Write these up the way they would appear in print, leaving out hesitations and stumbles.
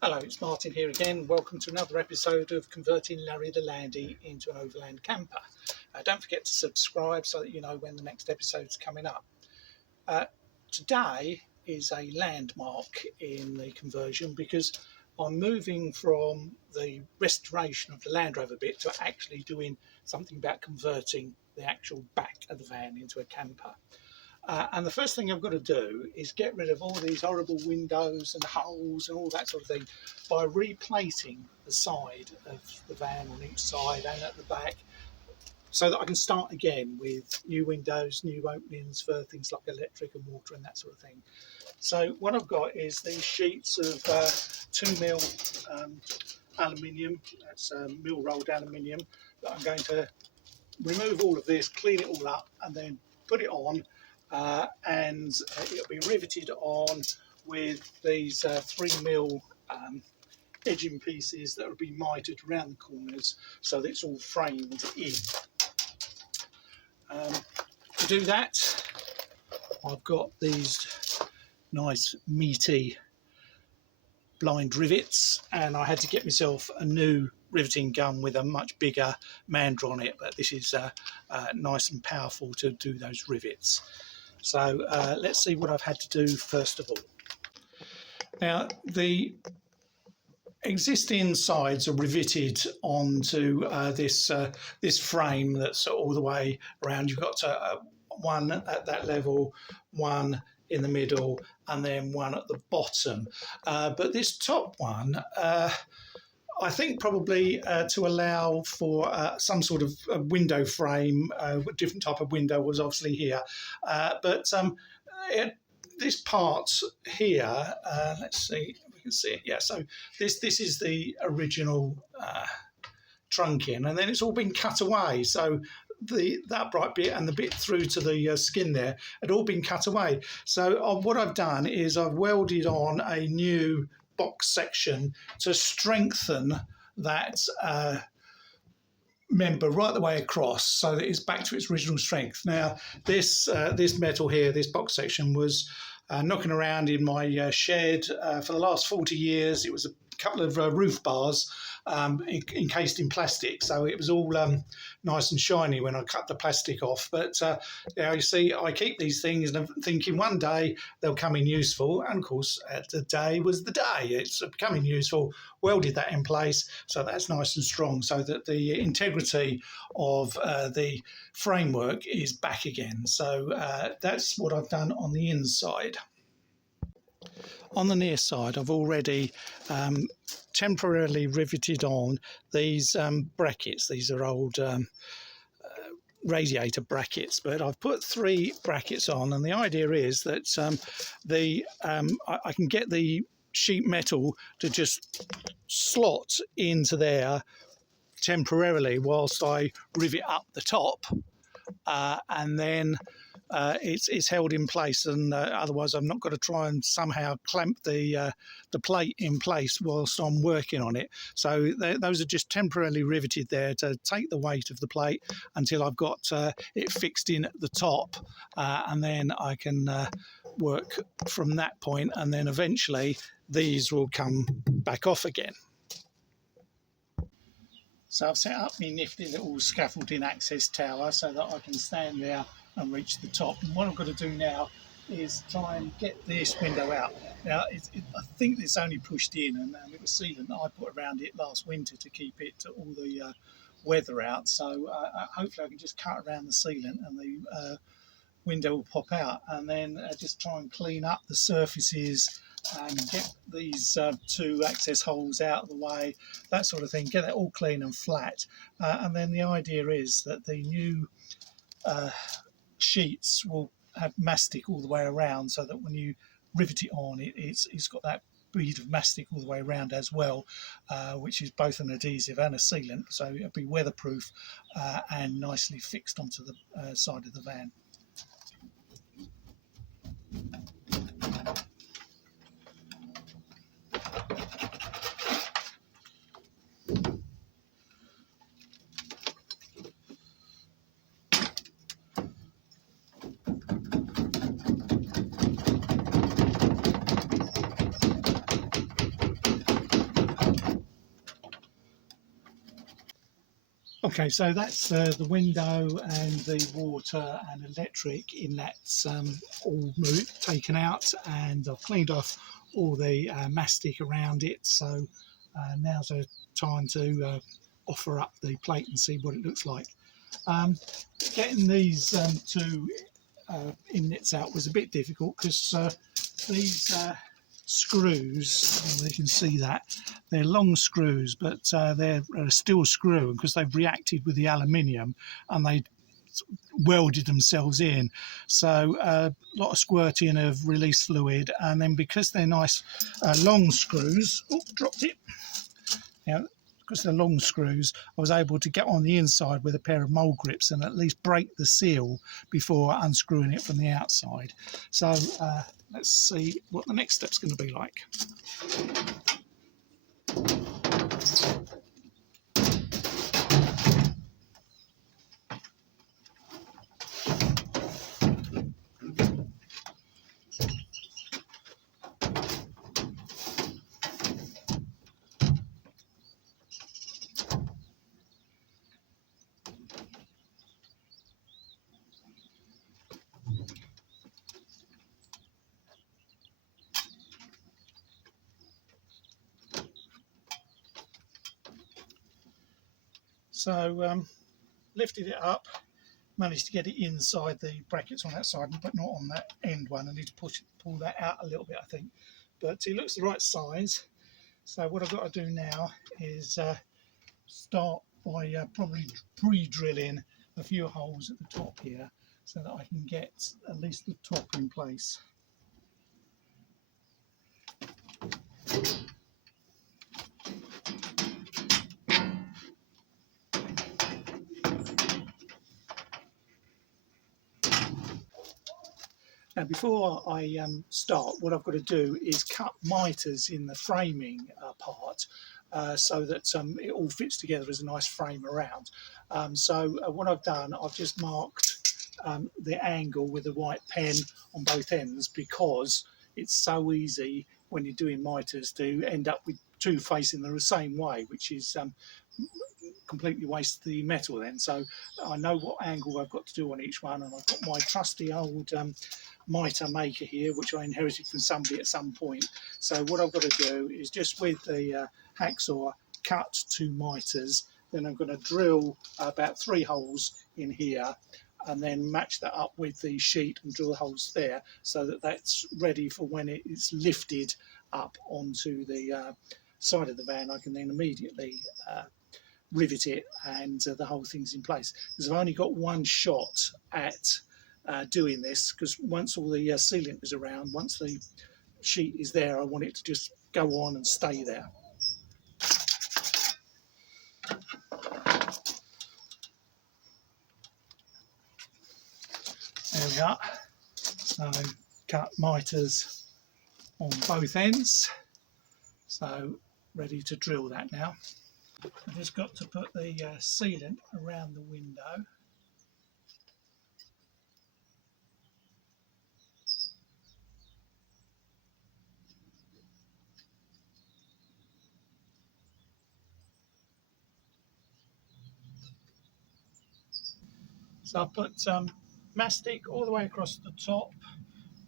Hello, it's Martin here again. Welcome to another episode of converting Larry the Landy into an Overland camper. Don't forget to subscribe so that you know when the next episode's coming up. Today is a landmark in the conversion because I'm moving from the restoration of the Land Rover bit to actually doing something about converting the actual back of the van into a camper. And the first thing I've got to do is get rid of all these horrible windows and holes and all that sort of thing by replating the side of the van on each side and at the back, so that I can start again with new windows, new openings for things like electric and water and that sort of thing. So what I've got is these sheets of 2mm aluminium, that's mill rolled aluminium, that I'm going to remove all of this, clean it all up and then put it on. And it'll be riveted on with these 3mm edging pieces that will be mitered around the corners so that it's all framed in. To do that, I've got these nice meaty blind rivets, and I had to get myself a new riveting gun with a much bigger mandrel on it, but this is nice and powerful to do those rivets. So let's see what I've had to do first of all. Now, the existing sides are riveted onto this frame that's all the way around. You've got one at that level, one in the middle, and then one at the bottom. But this top one, I think probably to allow for some sort of window frame, a different type of window was obviously here. This part here, let's see if we can see it. Yeah, so this is the original trunking, and then it's all been cut away. So that bright bit and the bit through to the skin there had all been cut away. So what I've done is I've welded on a new box section to strengthen that member right the way across so that it's back to its original strength. Now this metal here, this box section, was knocking around in my shed for the last 40 years. It was a couple of roof bars encased in plastic, so it was all nice and shiny when I cut the plastic off. But now you see, I keep these things and I'm thinking one day they'll come in useful, and of course the day was the day. It's becoming useful. Welded that in place so that's nice and strong, so that the integrity of the framework is back again. So that's what I've done on the inside. On the near side, I've already temporarily riveted on these brackets. These are old radiator brackets, but I've put 3 brackets on, and the idea is that I can get the sheet metal to just slot into there temporarily whilst I rivet up the top, and then it's held in place, and otherwise I've not got to try and somehow clamp the plate in place whilst I'm working on it. So those are just temporarily riveted there to take the weight of the plate until I've got it fixed in at the top, and then I can work from that point, and then eventually these will come back off again. So I've set up my nifty little scaffolding access tower so that I can stand there and reach the top. And what I've got to do now is try and get this window out. Now, I think it's only pushed in, and it was sealant I put around it last winter to keep it all the weather out. So hopefully I can just cut around the sealant and the window will pop out, and then just try and clean up the surfaces and get these 2 access holes out of the way, that sort of thing, get it all clean and flat. And then the idea is that the new sheets will have mastic all the way around, so that when you rivet it on, it's got that bead of mastic all the way around as well, which is both an adhesive and a sealant, so it'll be weatherproof and nicely fixed onto the side of the van. Okay, so that's the window and the water and electric inlets all taken out, and I've cleaned off all the mastic around it. So now's the time to offer up the plate and see what it looks like. Getting these two inlets out was a bit difficult because these screws, you can see that they're long screws, but they're a steel screw, because they've reacted with the aluminium and they welded themselves in. So a lot of squirting of released fluid, and then because they're nice long screws, oh, dropped it. Now, because they're long screws, I was able to get on the inside with a pair of mole grips and at least break the seal before unscrewing it from the outside. So let's see what the next step's going to be like. So lifted it up, managed to get it inside the brackets on that side, but not on that end one. I need to pull that out a little bit, I think. But it looks the right size. So what I've got to do now is start by probably pre-drilling a few holes at the top here, so that I can get at least the top in place. Now, before I start, what I've got to do is cut miters in the framing part, so that it all fits together as a nice frame around. So what I've done, I've just marked the angle with a white pen on both ends, because it's so easy when you're doing miters to end up with two facing the same way, which is completely waste the metal then. So I know what angle I've got to do on each one, and I've got my trusty old mitre maker here, which I inherited from somebody at some point. So what I've got to do is just with the hacksaw cut 2 miters, then I'm going to drill about 3 holes in here, and then match that up with the sheet and drill holes there, so that that's ready for when it is lifted up onto the side of the van. I can then immediately rivet it, and the whole thing's in place. Because I've only got one shot at doing this, because once all the sealant is around, once the sheet is there, I want it to just go on and stay there. There we are. So cut miters on both ends, so ready to drill that now. I've just got to put the sealant around the window. So I've put mastic all the way across the top,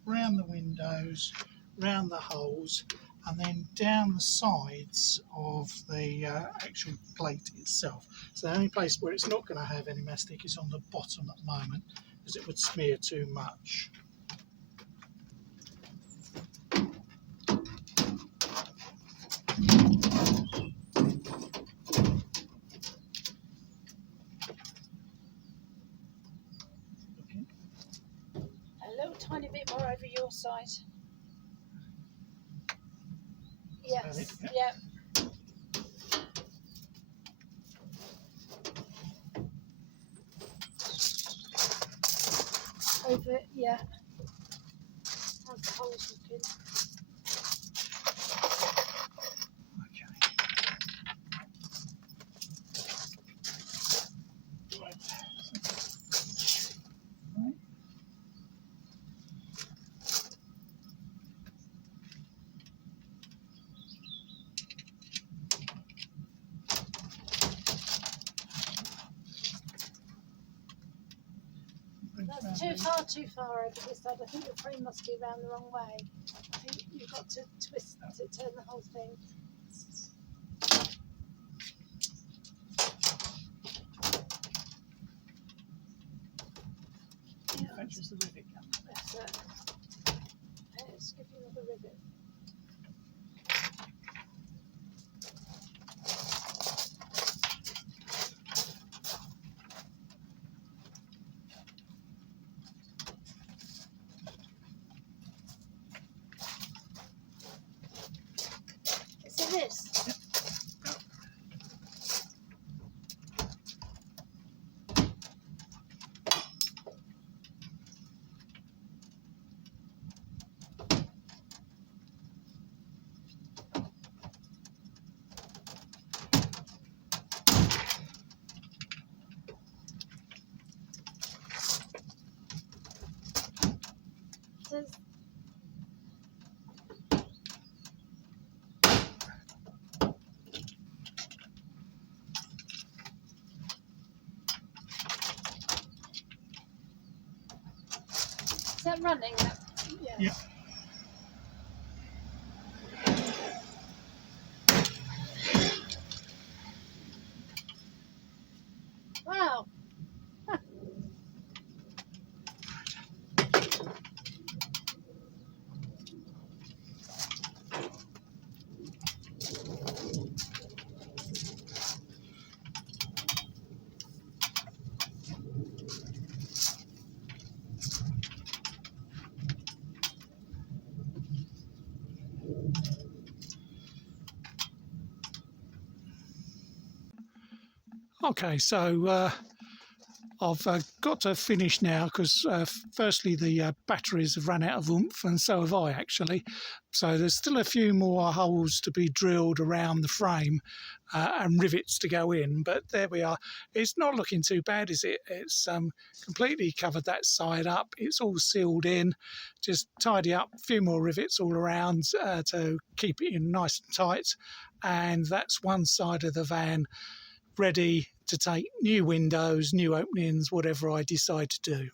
round the windows, round the holes, and then down the sides of the actual plate itself. So the only place where it's not going to have any mastic is on the bottom at the moment, because it would smear too much. A little tiny bit more over your side. Yes, yeah. Over, yeah. How's the holes looking? too far over this side. I think your frame must be round the wrong way. I think you've got to twist to turn the whole thing. Fetches the rivet gun. That's it. Let's give you another rivet. Is it this? Says is that running? Yeah. Yeah. Wow. Okay, so I've got to finish now because firstly the batteries have run out of oomph, and so have I actually. So there's still a few more holes to be drilled around the frame and rivets to go in, but there we are. It's not looking too bad, is it? It's completely covered that side up. It's all sealed in. Just tidy up a few more rivets all around to keep it in nice and tight, and that's one side of the van ready to take new windows, new openings, whatever I decide to do.